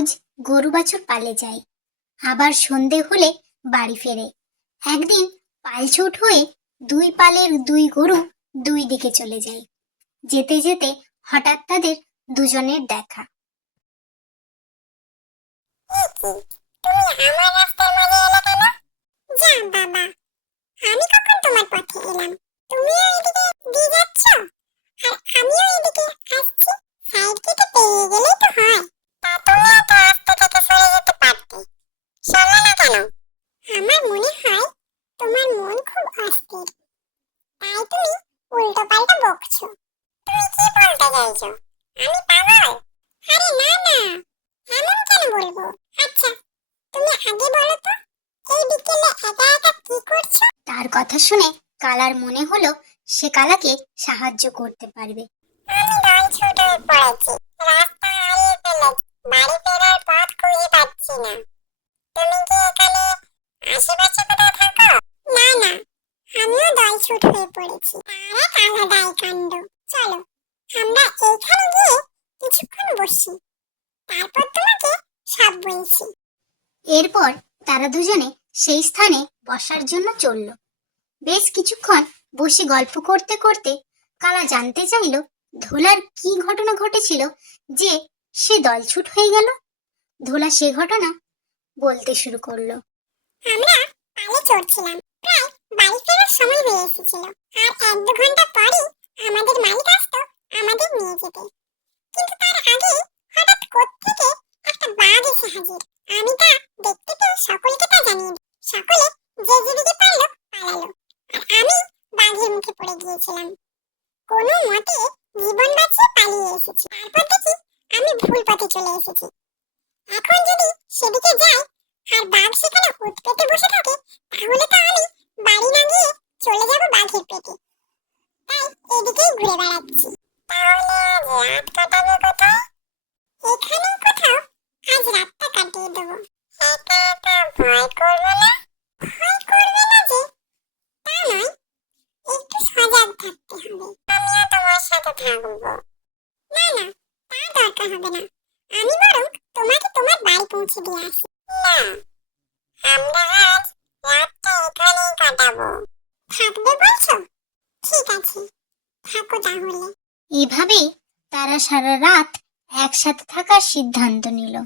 রোজ গরু বাছুর পালে যায়, আবার সন্ধে হলে বাড়ি ফেরে। একদিন পালছুট হয়ে দুই পালের দুই গরু দুই দিকে চলে যায়। যেতে যেতে হঠাৎ তাদের দুজনের দেখা। তুমি আমার রাস্তার মাঝে এলে কেন? যা বাবা, আমি কখন তোমার পথে এলাম? তুমিও এদিকে দিয়ে যাচ্ছ আর আমিও এদিকে আসছি। সাইড কেটে পেরিয়ে গেলেই তো হয়। তা তুমি এত আস্তে থেকে সরে যেতে পারতে, সরলে না কেন? আমার মনে হয় তোমার মন খুব অস্থির, তাই তুমি উল্টো পাল্টা বকছো। তুমি কি বলতে চাইছো? আমি পাগল? আরে না না, এমন কেন বলবো? আচ্ছা, তুমি আগে বলো তো, এই বিকেলে একা একা কি করছো? তার কথা শুনে কালার মনে হলো সে কালাকে সাহায্য করতে পারবে। আমি দল ছুট হয়ে পড়েছি, রাস্তা হারিয়ে ফেলেছি, বাড়ি ফেরার পথ খুঁজে পাচ্ছি না। তুমি কি এখানে আশেপাশে কোথাও থাকো? না না, আমিও দল ছুট হয়ে পড়েছি। তার এক আলাদাই কাণ্ড। চলো আমরা এইখানে গিয়ে কিছুক্ষণ বসি, তারপর তোমাকে সব বলছি। এরপর তারা দুজনে সেই স্থানে বসার জন্য চলল। বেশ কিছুক্ষণ বসে গল্প করতে করতে কালা জানতে চাইল ধোলার কি ঘটনা ঘটেছিল যে সে দলছুট হয়ে গেল। ধোলা সে ঘটনা বলতে শুরু করলো। আমরা পালে চড়ছিলাম, প্রায় বাড়ি ফেরার সময় হয়ে এসেছিল, আর 1-2 ঘন্টা পরই আমাদের মালিক আসতো আমাদের নিয়ে যেতে। কিন্তু তার আগে হঠাৎ কোত্থেকে একটা বাঘ এসে হাজির। আমি তা দেখতে পেয়ে সকলকে তা জানিয়ে দিই। সকলে যে যেদিকে পারলো পালালো, আর আমি বাঘের মুখে পড়ে গিয়েছিলাম। কোনো মতে জীবন বাঁচিয়ে পালিয়ে এসেছি। তারপর দেখি আমি ভুল পথে চলে এসেছি। এখন যদি সেদিকে যাই আর বাঘ সেখানে উঠ পেতে বসে থাকে, তাহলে তো আমি বাড়ি না গিয়ে চলে যাব বাঘের পেটে। তাই এদিকেই ঘুরে বেড়াচ্ছি। তাহলে আজ রাত কাটাবে কোথায়? এখানেই কোথাও আজ রাতটা কাটিয়ে দেবো। একা একা ভয় করবে না? ভয় করবে না যে তা নয়, একটু সজাগ থাকতে হবে। আমিও তোমার সাথে থাকবো। না না, তা দরকার হবে না, আমি বরং তোমাকে তোমার বাড়ি পৌঁছে দিয়ে আসি। না, আমরা আজ রাতটা এখানেই কাটাবো। থাকবে বলছো? ঠিক আছে, থাকো তাহলে। এভাবেই তারা সারা রাত একসাথে থাকার সিদ্ধান্ত নিল।